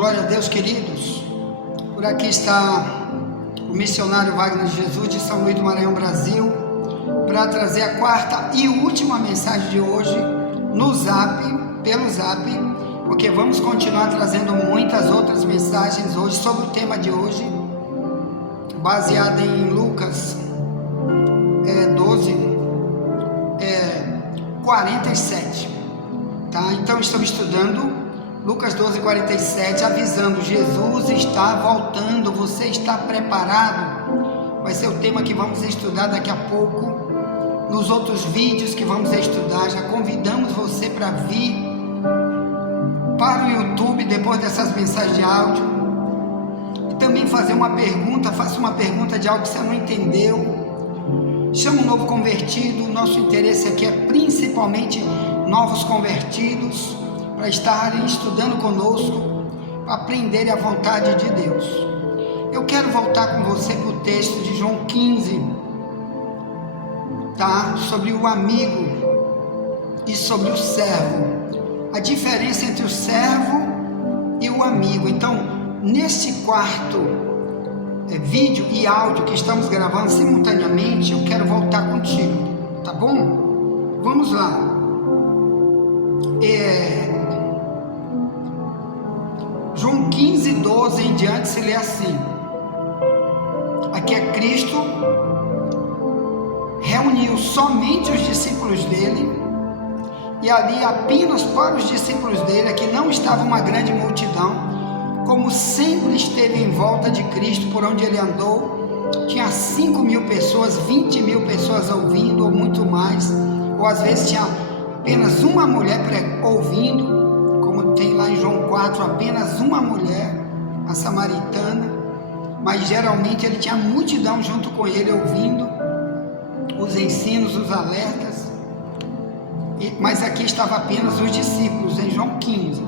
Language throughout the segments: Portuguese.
Glória a Deus, queridos. Por aqui está o missionário Wagner Jesus de São Luís do Maranhão, Brasil, para trazer a quarta e última mensagem de hoje no Zap, pelo Zap, porque vamos continuar trazendo muitas outras mensagens hoje sobre o tema de hoje, baseado em Lucas 47, tá? Então estamos estudando Lucas 12:47, avisando: Jesus está voltando, você está preparado? Vai ser o tema que vamos estudar daqui a pouco. Nos outros vídeos que vamos estudar, já convidamos você para vir para o YouTube depois dessas mensagens de áudio e também fazer uma pergunta. Faça uma pergunta de algo que você não entendeu. Chama um novo convertido. Nosso interesse aqui é principalmente novos convertidos, para estarem estudando conosco, para aprenderem a vontade de Deus. Eu quero voltar com você para o texto de João 15, tá? Sobre o amigo e sobre o servo, a diferença entre o servo e o amigo. Então, nesse quarto vídeo e áudio que estamos gravando simultaneamente, eu quero voltar contigo, tá bom? Vamos lá. João 15:12 em diante se lê assim. Aqui é Cristo reuniu somente os discípulos dele, e ali apenas para os discípulos dele, aqui não estava uma grande multidão, como sempre esteve em volta de Cristo por onde ele andou. Tinha 5.000 pessoas, 20.000 pessoas ouvindo, ou muito mais, ou às vezes tinha apenas uma mulher ouvindo, como tem lá em João 4, apenas uma mulher, a samaritana, mas geralmente ele tinha multidão junto com ele ouvindo os ensinos, os alertas, mas aqui estava apenas os discípulos em João 15.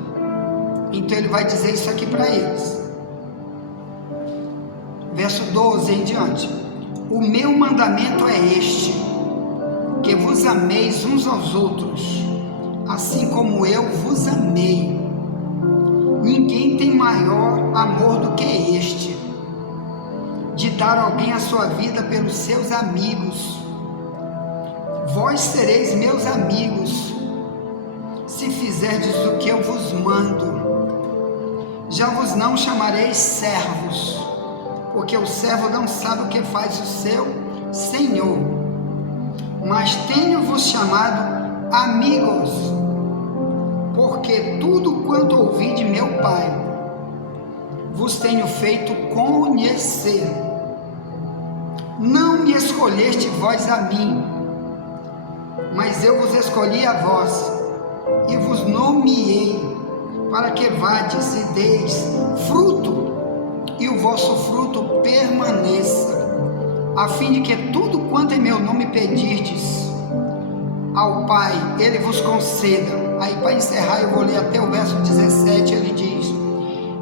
Então ele vai dizer isso aqui para eles. Verso 12 em diante: o meu mandamento é este, que vos ameis uns aos outros, assim como eu vos amei. Ninguém tem maior amor do que este, de dar alguém a sua vida pelos seus amigos. Vós sereis meus amigos, se fizerdes o que eu vos mando. Já vos não chamareis servos, porque o servo não sabe o que faz o seu senhor, mas tenho-vos chamado amigos, porque tudo quanto ouvi de meu Pai vos tenho feito conhecer. Não me escolheste vós a mim, mas eu vos escolhi a vós, e vos nomeei, para que vades e deis fruto, e o vosso fruto permaneça, a fim de que tudo quanto em meu nome pedirdes ao Pai, Ele vos conceda. Aí, para encerrar, eu vou ler até o verso 17, ele diz: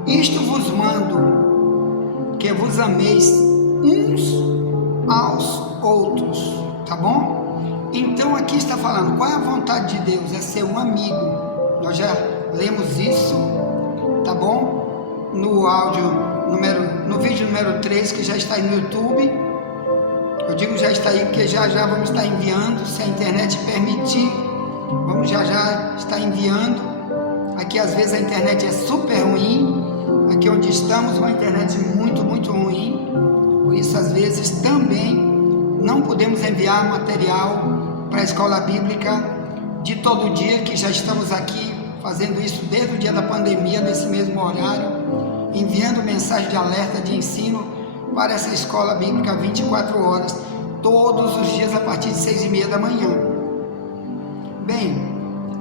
isto vos mando, que vos ameis uns aos outros, tá bom? Então aqui está falando, qual é a vontade de Deus? É ser um amigo. Nós já lemos isso, tá bom? No áudio, no vídeo número 3, que já está aí no YouTube. Eu digo já está aí, porque já vamos estar enviando, se a internet permitir, vamos já estar enviando. Aqui às vezes a internet é super ruim, aqui onde estamos uma internet muito ruim, por isso às vezes também não podemos enviar material para a escola bíblica de todo dia, que já estamos aqui fazendo isso desde o dia da pandemia, nesse mesmo horário, enviando mensagem de alerta, de ensino para essa escola bíblica 24 horas, todos os dias a partir de 6:30 da manhã. Bem,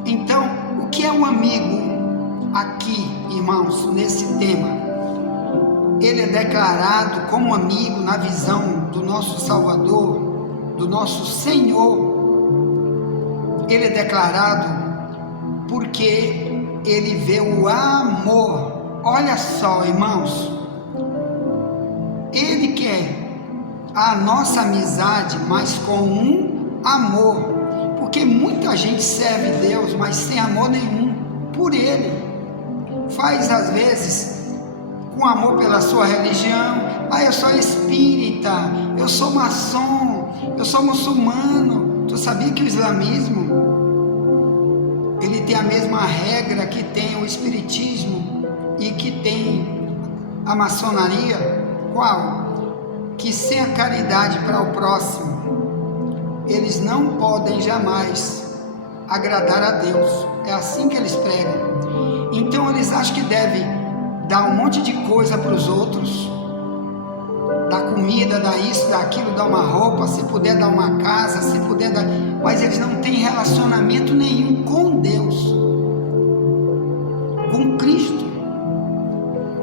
então, o que é um amigo aqui, irmãos, nesse tema? Ele é declarado como amigo na visão do nosso Salvador, do nosso Senhor. Ele é declarado porque ele vê o amor. Olha só, irmãos, ele quer a nossa amizade, mas com um amor, porque muita gente serve Deus, mas sem amor nenhum por ele. Faz às vezes com amor pela sua religião. Ah, eu sou espírita, eu sou maçom, eu sou muçulmano. Tu sabia que o islamismo ele tem a mesma regra que tem o espiritismo e que tem a maçonaria? Qual? Que sem a caridade para o próximo, eles não podem jamais agradar a Deus. É assim que eles pregam. Então eles acham que devem dar um monte de coisa para os outros, dar comida, dar isso, dar aquilo, dar uma roupa, se puder dar uma casa, se puder dar... Mas eles não têm relacionamento nenhum com Deus, com Cristo.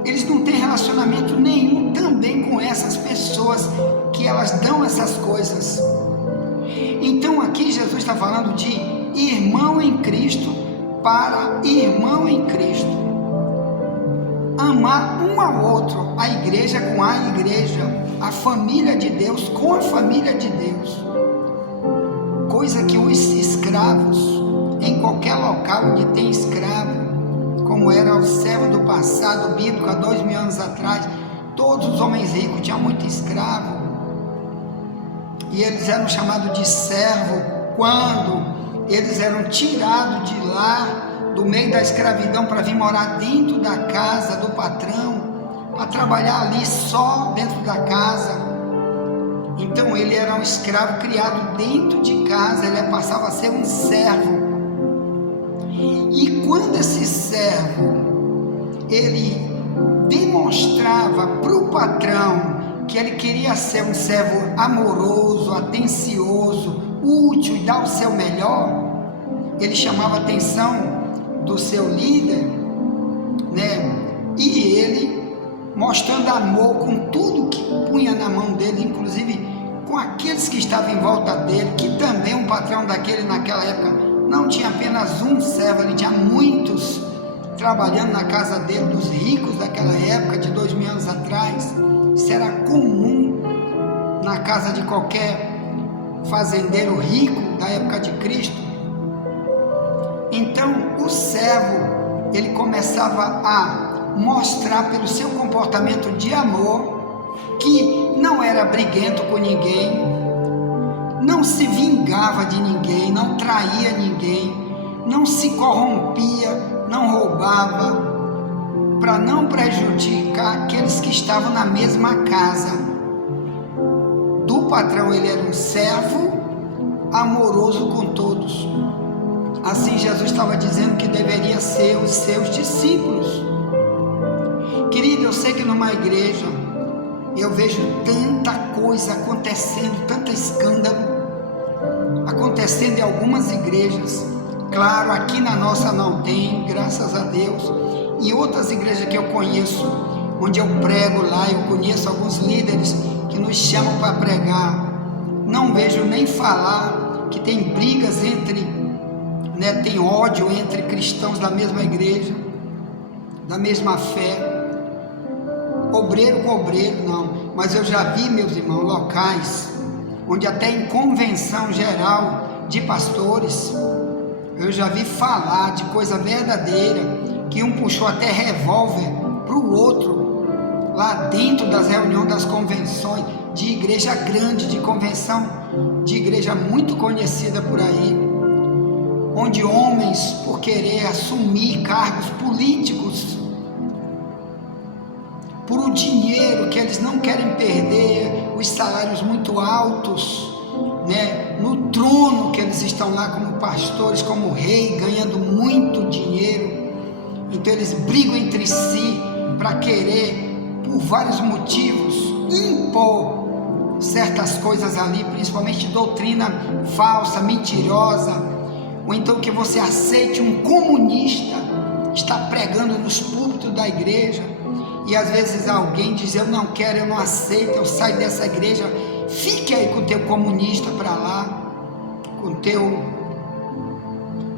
Eles não têm relacionamento nenhum também com essas pessoas que elas dão essas coisas. Então aqui Jesus está falando de irmão em Cristo para irmão em Cristo. Amar um ao outro, a igreja com a igreja, a família de Deus com a família de Deus. Coisa que os escravos, em qualquer local onde tem escravo, como era o servo do passado bíblico há 2000 anos atrás, todos os homens ricos tinham muito escravo, e eles eram chamados de servo quando eles eram tirados de lá, do meio da escravidão, para vir morar dentro da casa do patrão, para trabalhar ali só dentro da casa. Então ele era um escravo criado dentro de casa, ele passava a ser um servo. E quando esse servo, ele demonstrava para o patrão que ele queria ser um servo amoroso, atencioso, útil e dar o seu melhor, ele chamava a atenção do seu líder, né? E ele, mostrando amor com tudo que punha na mão dele, inclusive com aqueles que estavam em volta dele, que também um patrão daquele naquela época não tinha apenas um servo, ele tinha muitos trabalhando na casa dele, dos ricos daquela época, de 2000 anos atrás. Isso era comum na casa de qualquer fazendeiro rico da época de Cristo. Então o servo, ele começava a mostrar pelo seu comportamento de amor que não era briguento com ninguém, não se vingava de ninguém, não traía ninguém, não se corrompia, não roubava, para não prejudicar aqueles que estavam na mesma casa do patrão. Ele era um servo amoroso com todos. Assim Jesus estava dizendo que deveria ser os seus discípulos. Querido, eu sei que numa igreja eu vejo tanta coisa acontecendo, tanto escândalo acontecendo em algumas igrejas. Claro, aqui na nossa não tem, graças a Deus. E outras igrejas que eu conheço, onde eu prego lá, eu conheço alguns líderes que nos chamam para pregar. Não vejo nem falar que tem brigas entre, tem ódio entre cristãos da mesma igreja, da mesma fé, obreiro com obreiro, não. Mas eu já vi, meus irmãos, locais onde até em convenção geral de pastores, eu já vi falar de coisa verdadeira, que um puxou até revólver para o outro, lá dentro das reuniões das convenções, de igreja grande, de convenção, de igreja muito conhecida por aí, onde homens, por querer assumir cargos políticos, por o dinheiro que eles não querem perder, os salários muito altos, no trono que eles estão lá como pastores, como rei, ganhando muito dinheiro, então eles brigam entre si para querer, por vários motivos, impor certas coisas ali, principalmente doutrina falsa, mentirosa, ou então que você aceite um comunista está pregando nos púlpitos da igreja, e às vezes alguém diz: eu não quero, eu não aceito, eu saio dessa igreja. Fique aí com o teu comunista para lá, com o teu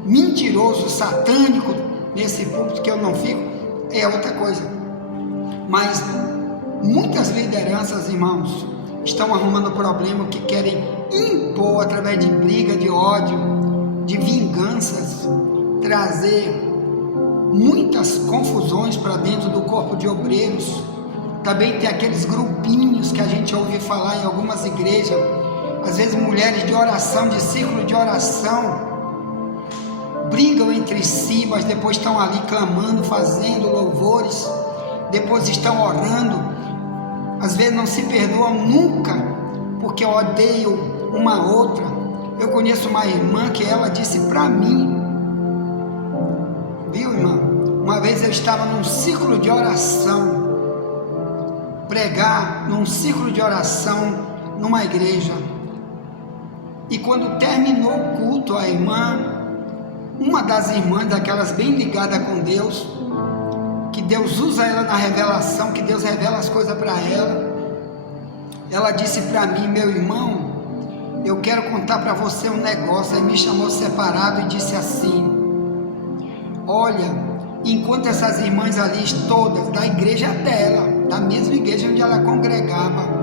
mentiroso, satânico nesse púlpito, que eu não fico. É outra coisa. Mas muitas lideranças, irmãos, estão arrumando problema que querem impor através de briga, de ódio, de vinganças, trazer muitas confusões para dentro do corpo de obreiros, Também tem aqueles grupinhos que a gente ouve falar em algumas igrejas, às vezes mulheres de oração, de círculo de oração, brigam entre si, mas depois estão ali clamando, fazendo louvores, depois estão orando, às vezes não se perdoam nunca, porque odeiam uma outra. Eu conheço uma irmã que ela disse para mim, viu, irmã? Uma vez eu estava num círculo de oração, pregar num círculo de oração numa igreja, e quando terminou o culto, a irmã, uma das irmãs daquelas bem ligadas com Deus, que Deus usa ela na revelação, que Deus revela as coisas para ela, ela disse para mim: meu irmão, eu quero contar para você um negócio. Aí me chamou separado e disse assim: olha, enquanto essas irmãs ali todas, da igreja dela, da mesma igreja onde ela congregava,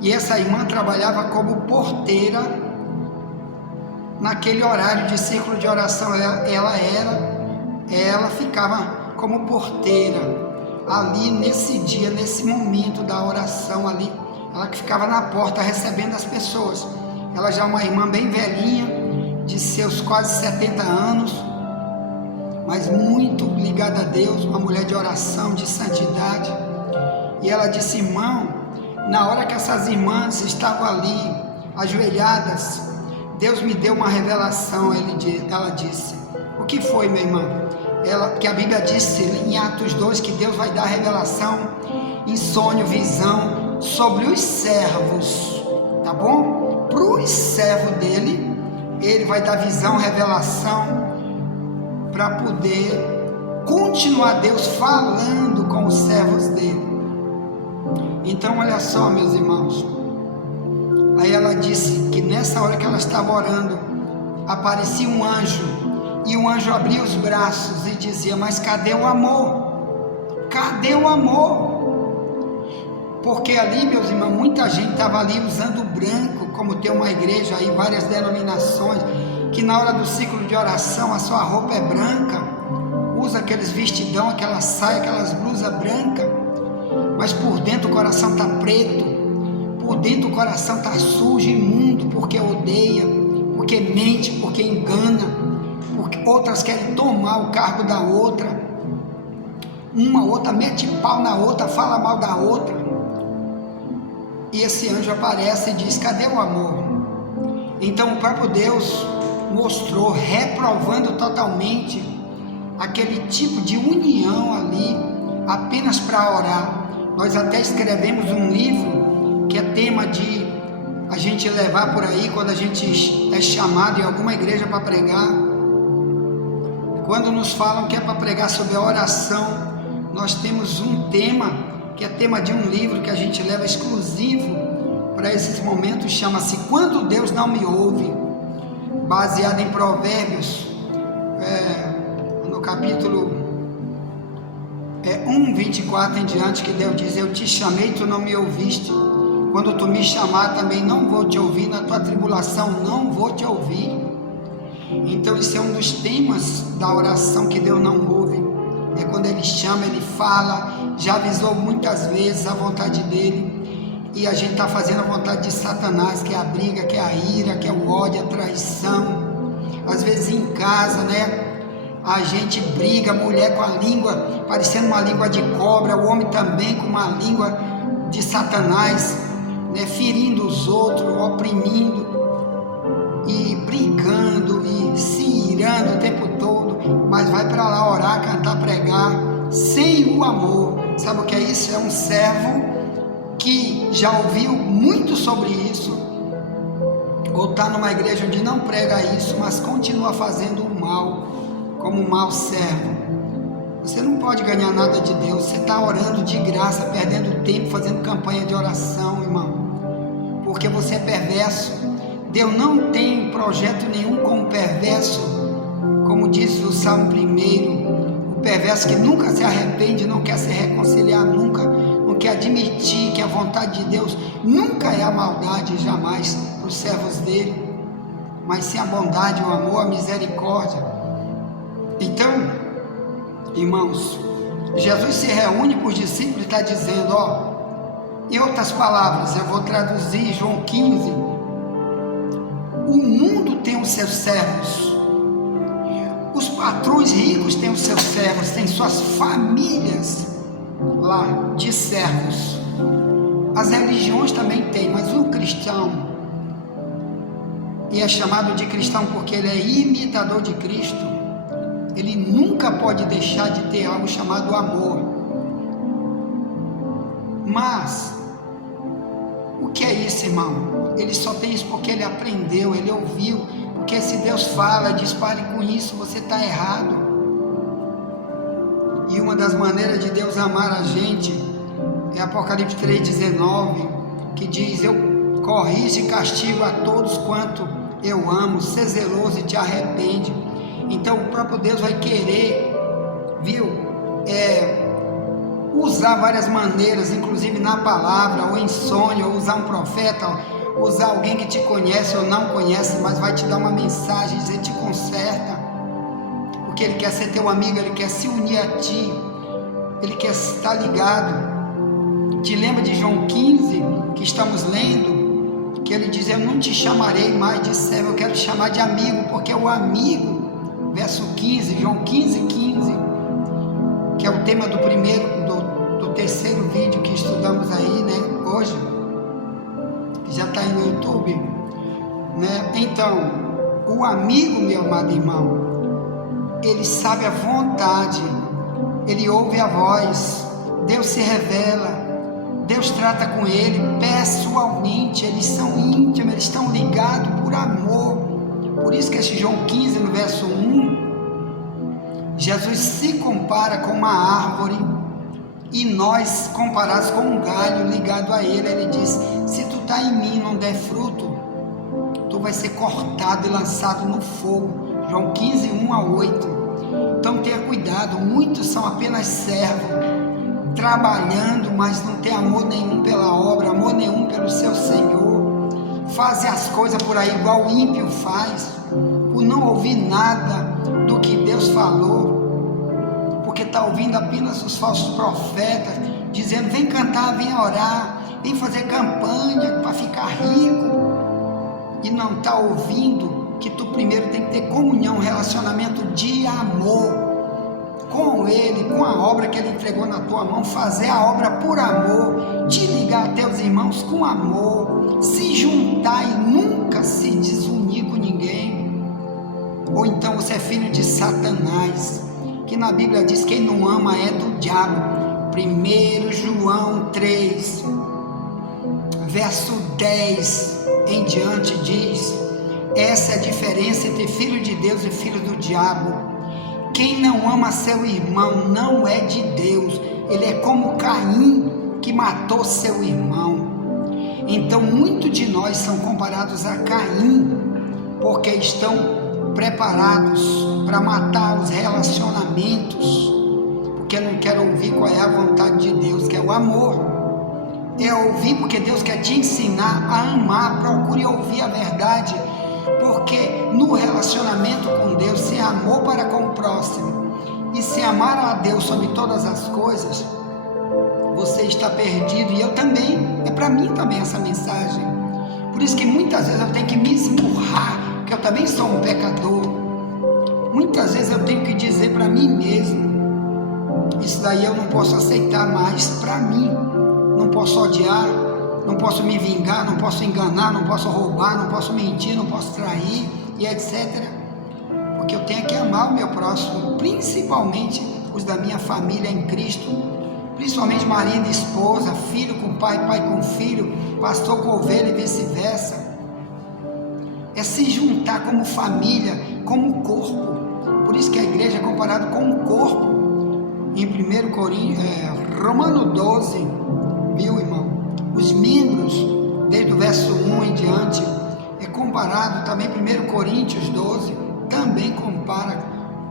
e essa irmã trabalhava como porteira naquele horário de círculo de oração, ela ficava como porteira ali nesse dia, nesse momento da oração ali, ela que ficava na porta recebendo as pessoas. Ela já é uma irmã bem velhinha, de seus quase 70 anos, mas muito ligada a Deus, uma mulher de oração, de santidade. E ela disse: irmão, na hora que essas irmãs estavam ali ajoelhadas, Deus me deu uma revelação. Ela disse: o que foi, minha irmã? Que a Bíblia disse em Atos 2 que Deus vai dar revelação em sonho, visão sobre os servos, tá bom? Para os servos dele, ele vai dar visão, revelação, para poder continuar Deus falando com os servos dele. Então olha só, meus irmãos, aí ela disse que nessa hora que ela estava orando, aparecia um anjo, e o anjo abria os braços e dizia: mas cadê o amor? Cadê o amor? Porque ali, meus irmãos, muita gente estava ali usando branco, como tem uma igreja aí, várias denominações, que na hora do ciclo de oração a sua roupa é branca, usa aqueles vestidão, aquela saia, aquelas blusas brancas, mas por dentro o coração está preto, por dentro o coração está sujo, imundo, porque odeia, porque mente, porque engana, porque outras querem tomar o cargo da outra, uma outra mete pau na outra, fala mal da outra. E esse anjo aparece e diz: cadê o amor? Então o próprio Deus mostrou, reprovando totalmente aquele tipo de união ali, apenas para orar. Nós até escrevemos um livro que é tema de a gente levar por aí quando a gente é chamado em alguma igreja para pregar. Quando nos falam que é para pregar sobre a oração, nós temos um tema, que é tema de um livro que a gente leva exclusivo para esses momentos, chama-se Quando Deus Não Me Ouve, baseado em Provérbios, no capítulo 1:24 em diante, que Deus diz: eu te chamei, tu não me ouviste, quando tu me chamar também não vou te ouvir, na tua tribulação não vou te ouvir. Então esse é um dos temas da oração que Deus não ouve, é quando Ele chama, Ele fala, já avisou muitas vezes a vontade dEle, e a gente está fazendo a vontade de Satanás, que é a briga, que é a ira, que é o ódio, a traição. Às vezes em casa, né, a gente briga, a mulher com a língua parecendo uma língua de cobra, o homem também com uma língua de Satanás, né, ferindo os outros, oprimindo e brigando e se irando o tempo todo, mas vai para lá orar, cantar, pregar sem o amor. Sabe o que é isso? É um servo que já ouviu muito sobre isso, ou está numa igreja onde não prega isso, mas continua fazendo o mal, como um mau servo. Você não pode ganhar nada de Deus. Você está orando de graça, perdendo tempo, fazendo campanha de oração, irmão, porque você é perverso. Deus não tem projeto nenhum com o perverso, como diz o Salmo 1, o perverso que nunca se arrepende, não quer se reconciliar nunca, não quer admitir que a vontade de Deus nunca é a maldade, jamais, para os servos dele, mas sim a bondade, o amor, a misericórdia. Então, irmãos, Jesus se reúne com os discípulos e está dizendo, em outras palavras, eu vou traduzir João 15, o mundo tem os seus servos, os patrões ricos têm os seus servos, têm suas famílias lá de servos, as religiões também têm, mas o cristão, e é chamado de cristão porque ele é imitador de Cristo, ele nunca pode deixar de ter algo chamado amor. Mas o que é isso, irmão? Ele só tem isso porque ele aprendeu, ele ouviu. Porque se Deus fala, diz, pare com isso, você está errado. E uma das maneiras de Deus amar a gente é Apocalipse 3,19, que diz, eu corrijo e castigo a todos quanto eu amo, ser zeloso e te arrepende. Então o próprio Deus vai querer, usar várias maneiras, inclusive na palavra, ou em sonho, ou usar um profeta, usar alguém que te conhece ou não conhece, mas vai te dar uma mensagem, dizer, te conserta, porque ele quer ser teu amigo, ele quer se unir a ti, ele quer estar ligado. Te lembra de João 15, que estamos lendo, que ele diz, eu não te chamarei mais de servo, eu quero te chamar de amigo, porque o amigo, verso 15, João 15, 15, que é o tema do terceiro vídeo que estudamos aí, né, hoje, que já está aí no YouTube, né? Então, o amigo, meu amado irmão, ele sabe a vontade, ele ouve a voz, Deus se revela, Deus trata com ele pessoalmente, eles são íntimos, eles estão ligados por amor. Por isso que esse João 15, no verso 1, Jesus se compara com uma árvore e nós comparados com um galho ligado a ele. Ele diz, se tu está em mim e não der fruto, tu vai ser cortado e lançado no fogo. João 15, 1 a 8. Então tenha cuidado, muitos são apenas servos, trabalhando, mas não tem amor nenhum pela obra, amor nenhum pelo seu Senhor, fazem as coisas por aí igual o ímpio faz, por não ouvir nada do que Deus falou, porque está ouvindo apenas os falsos profetas, dizendo, vem cantar, vem orar, vem fazer campanha para ficar rico, e não está ouvindo que tu primeiro tem que ter comunhão, relacionamento de amor com ele, com a obra que ele entregou na tua mão, fazer a obra por amor, te ligar a teus irmãos com amor, se juntar e nunca se desunir com ninguém. Ou então você é filho de Satanás, que na Bíblia diz, quem não ama é do diabo. 1 João 3, verso 10 em diante diz, essa é a diferença entre filho de Deus e filho do diabo. Quem não ama seu irmão não é de Deus, ele é como Caim, que matou seu irmão. Então muitos de nós são comparados a Caim, porque estão preparados para matar os relacionamentos, porque não querem ouvir qual é a vontade de Deus, que é o amor. É ouvir porque Deus quer te ensinar a amar, procure ouvir a verdade, porque no relacionamento com Deus, sem amor para com o próximo e sem amar a Deus sobre todas as coisas, você está perdido. E eu também, é para mim também essa mensagem. Por isso que muitas vezes eu tenho que me esmurrar, porque eu também sou um pecador. Muitas vezes eu tenho que dizer para mim mesmo, isso daí eu não posso aceitar mais para mim, não posso odiar, não posso me vingar, não posso enganar, não posso roubar, não posso mentir, não posso trair e etc. Porque eu tenho que amar o meu próximo, principalmente os da minha família em Cristo, principalmente marido e esposa, filho com pai, pai com filho, pastor com ovelha e vice-versa. É se juntar como família, como corpo. Por isso que a igreja é comparada com um corpo. Em 1 Coríntios, Romano 12, viu, irmão? Os membros, desde o verso 1 em diante, é comparado também, 1 Coríntios 12, também compara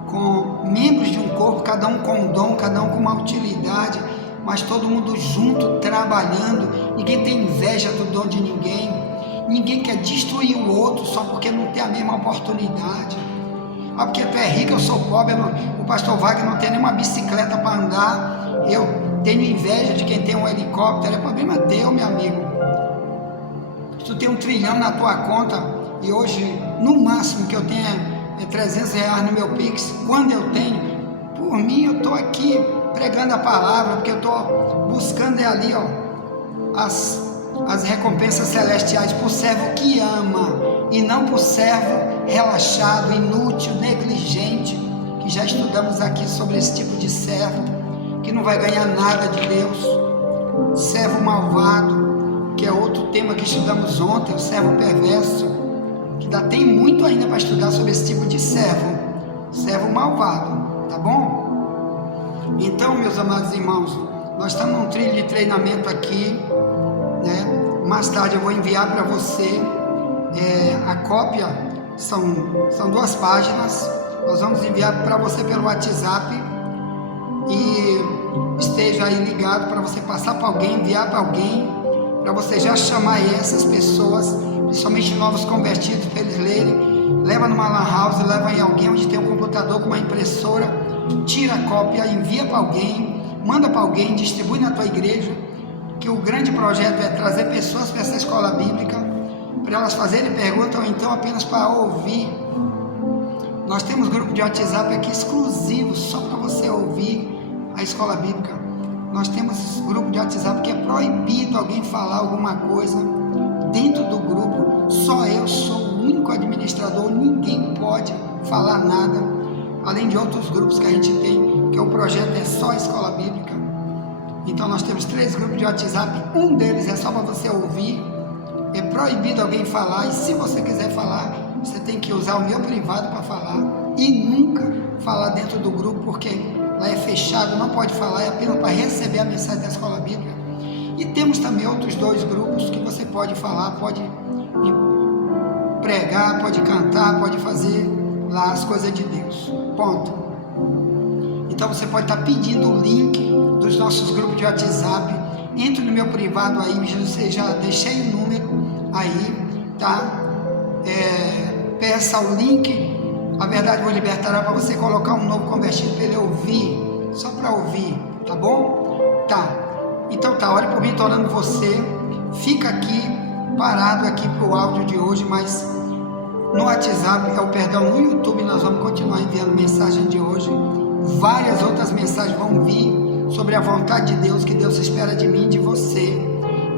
com membros de um corpo, cada um com um dom, cada um com uma utilidade, mas todo mundo junto, trabalhando. Ninguém tem inveja do dom de ninguém, ninguém quer destruir o outro só porque não tem a mesma oportunidade. Ah, porque tu é rico, eu sou pobre, o pastor Wagner não tem nenhuma bicicleta para andar, eu tenho inveja de quem tem um helicóptero. É problema teu, meu amigo. Se tu tem 1 trilhão na tua conta, e hoje, no máximo que eu tenha é R$300 no meu Pix, quando eu tenho, por mim eu estou aqui pregando a palavra, porque eu estou buscando ali, ó, as recompensas celestiais por servo que ama, e não por servo relaxado, inútil, negligente, que já estudamos aqui sobre esse tipo de servo, que não vai ganhar nada de Deus. Servo malvado, que é outro tema que estudamos ontem, o servo perverso, que ainda tem muito ainda para estudar sobre esse tipo de servo, servo malvado, tá bom? Então, meus amados irmãos, nós estamos num trilho de treinamento aqui, né? Mais tarde eu vou enviar para você a cópia, são 2 páginas, nós vamos enviar para você pelo WhatsApp, e esteja aí ligado para você passar para alguém, enviar para alguém, para você já chamar essas pessoas, principalmente novos convertidos, para eles lerem. Leva numa lan house, leva em alguém onde tem um computador com uma impressora, tira a cópia, envia para alguém, manda para alguém, distribui na tua igreja, que o grande projeto é trazer pessoas para essa escola bíblica, para elas fazerem perguntas, ou então apenas para ouvir. Nós temos grupo de WhatsApp aqui exclusivo, só para você ouvir a escola bíblica. Nós temos grupo de WhatsApp que é proibido alguém falar alguma coisa dentro do grupo, só eu sou o único administrador, ninguém pode falar nada, além de outros grupos que a gente tem, que o projeto é só a escola bíblica. Então nós temos 3 grupos de WhatsApp, um deles é só para você ouvir, é proibido alguém falar, e se você quiser falar, você tem que usar o meu privado para falar, e nunca falar dentro do grupo, porque lá é fechado, não pode falar, é apenas para receber a mensagem da escola bíblica. E temos também outros 2 grupos que você pode falar, pode pregar, pode cantar, pode fazer lá as coisas de Deus, ponto. Então você pode estar pedindo o link dos nossos grupos de WhatsApp, entre no meu privado aí, você já deixei o número aí, tá? Peça o link, a verdade vos libertará, para você colocar um novo convertido para ele ouvir, só para ouvir, tá bom? Tá, então tá, ore por mim, estou orando você, fica aqui, parado aqui para o áudio de hoje, mas no WhatsApp, no YouTube nós vamos continuar enviando mensagem de hoje, várias outras mensagens vão vir sobre a vontade de Deus, que Deus espera de mim e de você,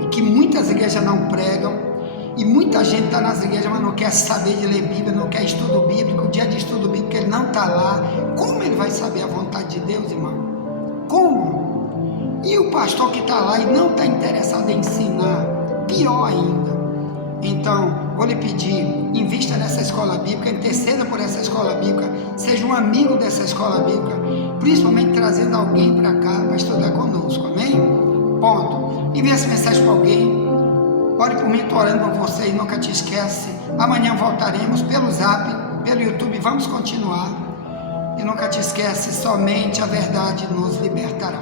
e que muitas igrejas não pregam, e muita gente está nas igrejas, mas não quer saber de ler Bíblia, não quer estudo bíblico, dia de estudo bíblico ele não está lá. Como ele vai saber a vontade de Deus, irmão? Como? E o pastor que está lá e não está interessado em ensinar, pior ainda. Então, vou lhe pedir, invista nessa escola bíblica, interceda por essa escola bíblica, seja um amigo dessa escola bíblica, principalmente trazendo alguém para cá para estudar conosco, amém? Ponto. Envie essa mensagem para alguém. Ore por mim, estou orando por você e nunca te esquece. Amanhã voltaremos pelo Zap, pelo YouTube, vamos continuar. E nunca te esquece, somente a verdade nos libertará.